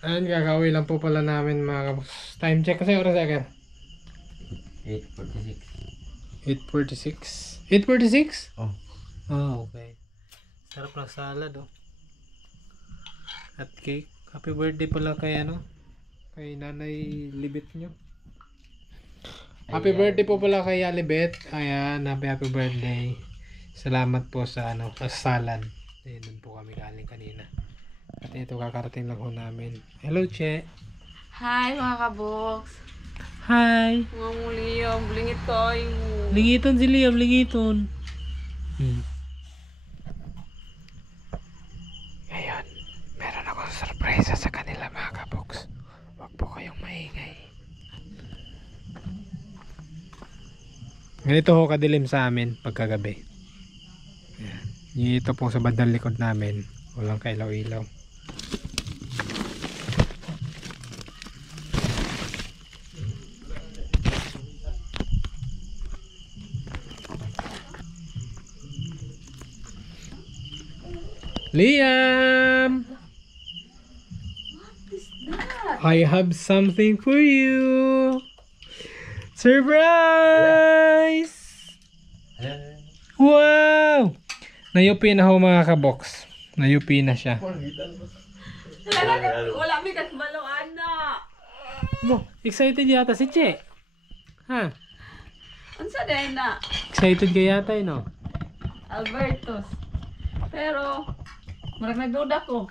Ayan, kakauwi lang po pala namin mga kaboks. Time check kasi oras agad. 8:46. 8:46. 8:46? Oh. Oh, okay. Sarap ng salad oh. At cake. Happy birthday pala kay ano? Kay Nanay Libet nyo. Happy birthday po pala kay Alibet. Ayan, happy birthday. Salamat po sa ano, sa salad. Ayun, dun po kami galing kanina. At ito kakarating lang ho namin. Hello, Che. Hi mga kaboks. Hi. Mga muli yung blingit kayo. Lingiton si Liam, lingiton. Ngayon, meron akong surprise sa kanila mga kaboks. Huwag po kayong maingay. Ganito ho kadilim sa amin pagkagabi. Ayan. Ito po sa bandang likod namin. Walang kailaw-ilaw. Liam! I have something for you! Surprise! Wow! Nayupi na ho mga kaboks. Nayupi na siya. Wala may kasbaloan na. Mo, excited yata si Che. Ha? Unsa day na? Excited ka yata eh, no? Albertos. Pero, marag nagduda ko.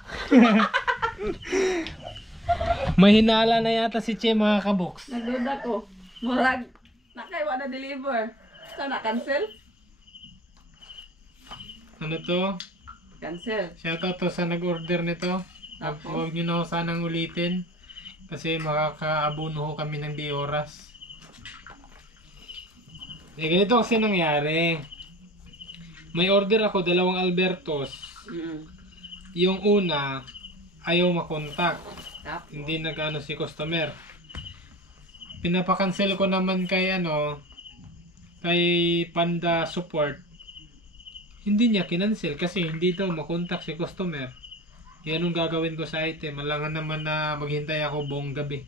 May hinala na yata si Che mga kaboks. Nagduda ko. Marag, nakaiwa na deliver. Sana cancel? Ano to? Cancel. Shoutout to sa nag-order nito. Huwag nyo na ho sanang ulitin. Kasi makakaabuno ho kami ng di oras. Eh, ganito kasi nangyari. May order ako, 2 Albertos. Yung una, ayaw makontak. Tapos, Hindi nag-ano si customer. Pinapakancel ko naman kay ano, kay Panda Support. Hindi niya kinancel kasi hindi daw makontak si customer. Yan ang gagawin ko sa item. Malangan naman na maghintay ako buong gabi.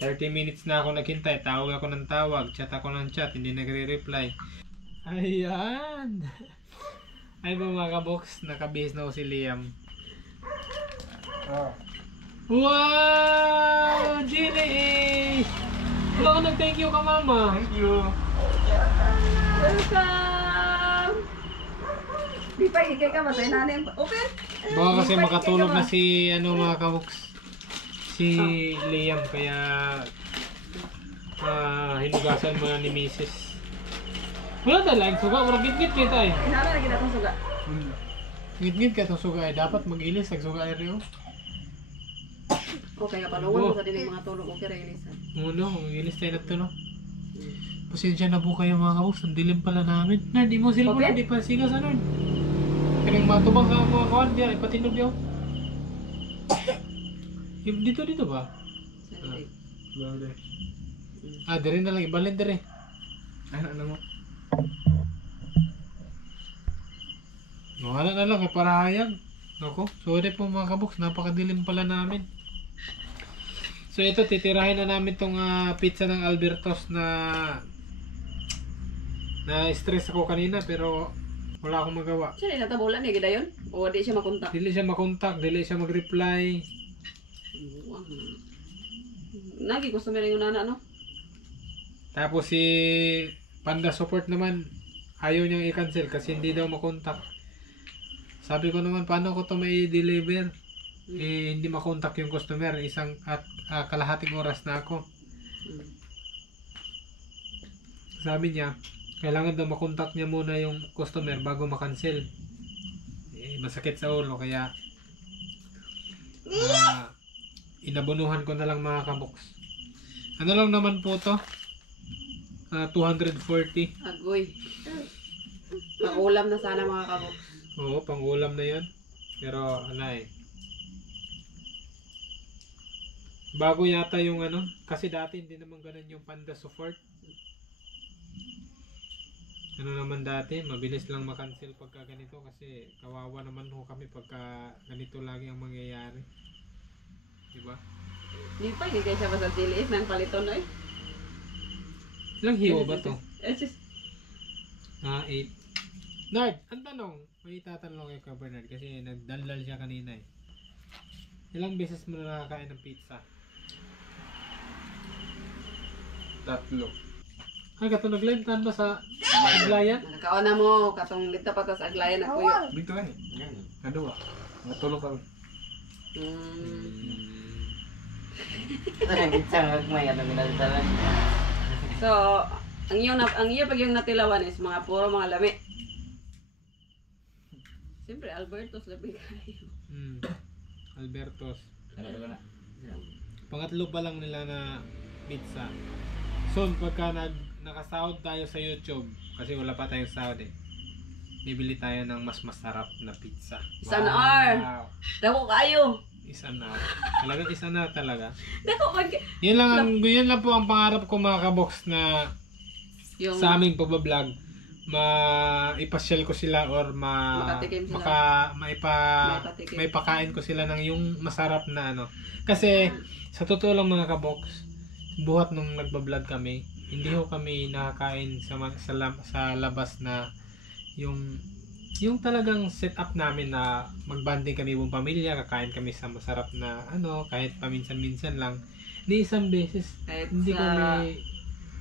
30 minutes na ako naghintay. Tawag ako ng tawag. Chat ako ng chat. Hindi nagre-reply. Ayan. Ay ba mga kaboks. Nakabihis na ako si Liam. Wow! Genie! Wala ko nag-thank you ka mama. Thank you. welcome! Di pa ikay ka, masaya nanin. Open! Baka kasi makatulog na si ano mga kaboks. Si Liam kaya hinugasan mo na ni Mrs. Wala talagang suga. Wala git-git kita eh. Inala lagi na itong suga. Git-git ka itong suga eh. Dapat mag-ilis. Nagsuga eh rin. O kaya palungan mo sa dining mga tulog. Okay, release. Uno, mag-ilis tayo na ito no. Pasensya na po kayo mga kaboks. Ang dilim pala namin. Na, di mo sila Okay. pala. Di pa sigas ano. Kaya matubang sa mga kawan. Diyan, ipatinog yun. Dito ba? Dire na lang. Ibalin dire. Ano mo? Wala na lang. Para hayag. Ako, sorry po mga kaboks. Napakadilim pala namin. So ito, titirahin na namin tong pizza ng Albertos na stress ako kanina pero wala akong magawa. Siya rin natabulan niya, gida yun? O di siya makontak? Dili siya makontak, dili siya mag-reply. Nagi, gusto mo rin yung nana, no? Tapos si Panda Support naman, ayaw niyang i-cancel kasi hindi daw makontak. Sabi ko naman, paano ko to may deliver? Eh, hindi makontak yung customer. Isang at kalahating oras na ako. Sabi niya, kailangan daw makontak niya muna yung customer bago makancel. Eh, masakit sa ulo kaya inabunuhan ko na lang mga kaboks. Ano lang naman po to? 240. Agoy. Pag-ulam na sana mga kabok. Oo, pang-ulam na yan. Pero ano eh. Bago yata yung ano. Kasi dati hindi naman ganun yung Panda Support. Ano naman dati, mabilis lang makancel pagka ganito kasi kawawa naman ho kami pagka ganito lagi ang mangyayari. Diba? Di pa, hindi kayo siya basta diliit ng paliton ay. Ilang hiwa ba to? Sis. 8. Nard, ang tanong. May itatanong kay Ka Bernard kasi nagdaldal siya kanina eh. Ilang beses mo na nakakain ng pizza? 3. Ay, kato naglentan ba sa Aglayan? Nakauna mo, katong dito pa tas aglayan na kuyo. Dito kan eh. Kadua. Matulog kami. So, ang iyo pag yung natilawan is mga puro mga lami. Siyempre, Alberto's labi kayo. Albertos. Pangatlo pa lang nila na pizza. Soon, pagka nakasahod tayo sa YouTube, kasi wala pa tayong sahod eh, bibili tayo ng mas masarap na pizza. Isa na R. Dako kayo. Isa na. Talagang isa na talaga. Dako mag... Yun lang po ang pangarap ko mga kabox na Yung sa aming pagbablog, maipasyal ko sila or Makatikim sila. Maipatikim. may pakain ko sila ng yung masarap na ano. Kasi sa totoo lang mga kabox, buhat nung nagbablog kami, hindi ho kami nakakain sa labas na yung talagang setup namin na magbanding kami buong pamilya, kakain kami sa masarap na ano, kahit paminsan-minsan lang. Ni isang beses, kahit hindi sa kami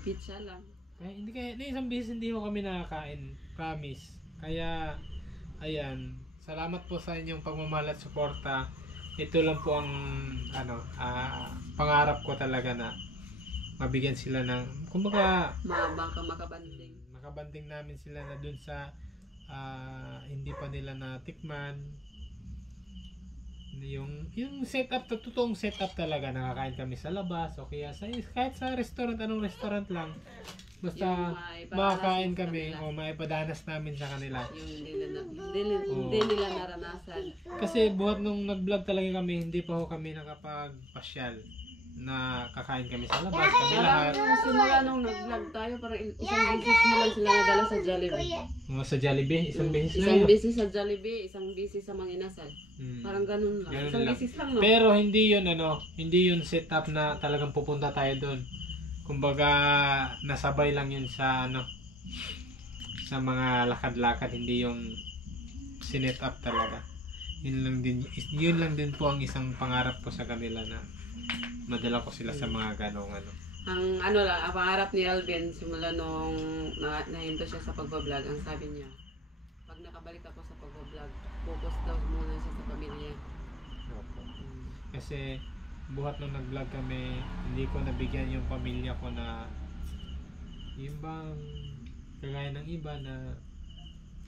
pizza lang. ni isang beses hindi ho kami nakakain, promise. Kaya ayan, salamat po sa inyong pagmamahal at suporta. Ito lang po ang pangarap ko talaga na mabigyan sila ng kumbaga Baka makabanding. makabanding namin sila na dun sa hindi pa nila natikman yung setup, totoong setup talaga. Nakakain kami sa labas o kaya kahit sa restaurant, anong restaurant lang, basta makakain kami o maipadanas namin sa kanila. Yung hindi nila naranasan. Kasi buhat nung nag-vlog talaga kami, hindi pa ho kami nakapag-pasyal na kakain kami sa labas, kami lahat. Parang simula nung nag-vlog tayo, parang isang beses mo lang sila nadala sa Jollibee. Sa Jollibee, isang beses na Isang yun. beses sa Jollibee, isang beses sa Mang Inasal. Parang ganun lang. Ganun Isang lang. beses lang, no? Pero hindi yun setup na talagang pupunta tayo doon. Kumbaga nasabay lang yun sa sa mga lakad-lakad, hindi yung sinet up talaga. Yun lang din po ang isang pangarap ko sa kanila na madala ko sila sa mga ganong Ang ang pangarap ni Alvin simula nung nahinto siya sa pagbablog, ang sabi niya, pag nakabalik ako sa pagbablog, focus daw muna siya sa pamilya. Kasi buhat nung nag-vlog kami, hindi ko nabigyan yung pamilya ko na yung bang kagaya ng iba na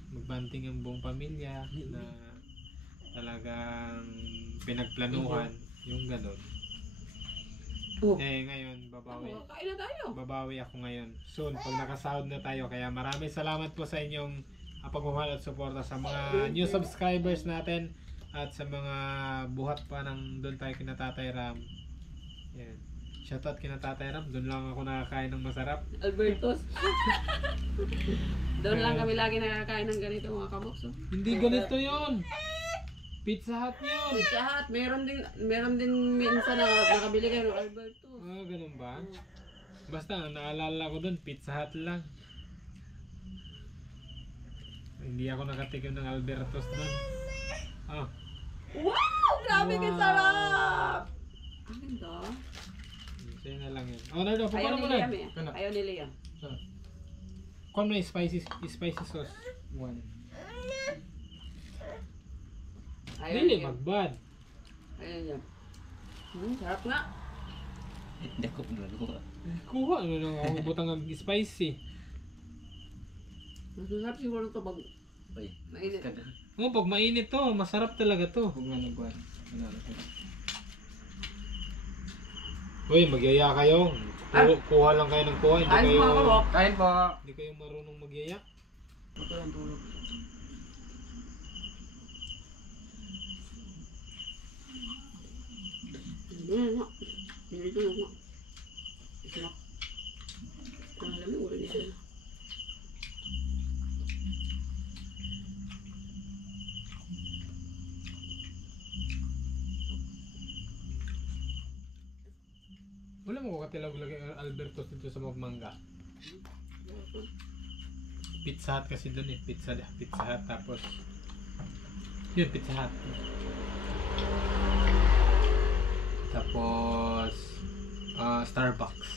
magbanting ang buong pamilya na talagang pinagplanuhan yung ganon. Ngayon Kain na tayo. babawi ako ngayon soon pag nakasahod na tayo. Kaya maraming salamat po sa inyong pagmamahal at suporta sa mga new subscribers natin at sa mga buhat pa ng doon tayo kina Tatay Ram. Yan. Shoutout kina Tatay Ram, doon lang ako nakakain ng masarap. Albertos. Doon lang kami lagi nakakain ng ganito mga kabukso. Hindi ganito yon. Pizza Hut yun. Pizza Hut, meron din minsan na nakabili kayo ng Albertos. Ganun ba? Basta ang naalala ko doon, Pizza Hut lang. Hindi ako nakatikim ng Albertos doon. Wow! Grabe ka Wow. sarap! Ang ganda. Sa'yo na lang yun. Nardo, Ayaw paano ni mo na? Liam eh. Ayaw ni Liam. Kung may spicy sauce. Ayaw Dili, ni Liam. magbad. Ayaw niya. Sarap nga. Hindi ko pinagawa. Kuha, nang ako butang ng spicy. Masarap siguro ito pag mainit. Pag mainit to, masarap talaga to. Kung nga nagwan. Uy, magyaya kayo. Kuha lang kayo ng kuha. Ay, mga kabok. Kain po. Hindi kayo marunong magyaya. Ito ang tulog. Nga. Dito nga. Ito nga. Ang alam mo, ulo niya. Wala mo ko katilaw lagi Alberto dito sa Magmangga. Pizza Hut kasi doon eh. Pizza Hut tapos yun, Pizza Hut. Tapos Starbucks.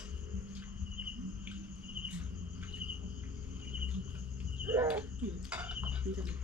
Minsan.